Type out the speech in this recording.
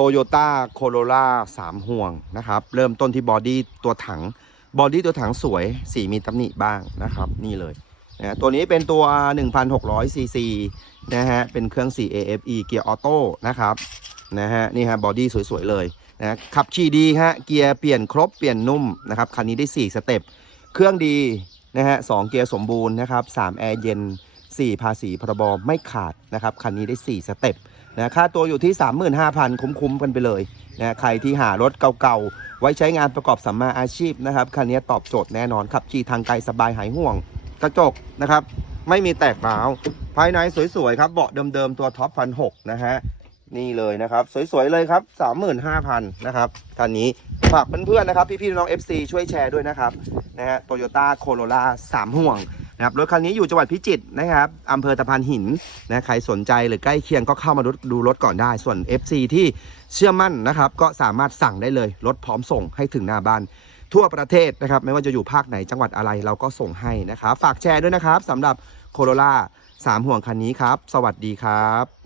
Toyota Corolla 3ห่วงนะครับ เริ่มต้นที่บอดี้ตัวถัง บอดี้ตัวถังสวย สีมีตำหนิบ้างนะครับ นี่เลยนะตัวนี้เป็นตัว 1,600 ซีซีนะฮะ เป็นเครื่อง 4 AFE เกียร์ออโต้นะครับ นะฮะ นี่ฮะ บอดี้สวย ๆ เลยนะขับขี่ดีฮะ เกียร์เปลี่ยนครบ เปลี่ยนนุ่มนะครับ คันนี้ได้ 4 สเต็ป เครื่องดีนะฮะสองเกียร์สมบูรณ์นะครับ3แอร์เย็น 4 ภาษีพรบไม่ขาดนะครับ คันนี้ได้ 4 สเต็ปนะค่าตัวอยู่ที่ 35,000 คุ้มๆกันไปเลยนะใครที่หารถเก่าๆ ไว้ใช้งานประกอบสัมมาอาชีพนะครับ คันนี้ตอบโจทย์แน่นอนขับขี่ทางไกลสบายหายห่วง กระจกนะครับ ไม่มีแตกร้าว ภายในสวยๆครับ เบาะเดิมๆ ตัวท็อปพันหกนะฮะนี่เลยนะครับ สวยๆเลยครับ 35,000นะครับคันนี้ฝากเพื่อนๆนะครับ พี่ๆน้อง FC ช่วยแชร์ด้วยนะครับนะฮะโตโยต้าโคโรล่า3ห่วง นะครับรถคันนี้อยู่จังหวัดพิจิตรนะครับอำเภอตะพานหินนะใครสนใจหรือใกล้เคียงก็เข้ามาดูดูรถก่อนได้ ส่วน FC ที่เชื่อมั่นนะครับก็สามารถสั่งได้เลยรถพร้อมส่งให้ถึงหน้าบ้านทั่วประเทศนะครับ ไม่ว่าจะอยู่ภาคไหนจังหวัดอะไรเราก็ส่งให้นะครับ ฝากแชร์ด้วยนะครับสำหรับโคโรล่า3ห่วงคันนี้ครับ สวัสดีครับ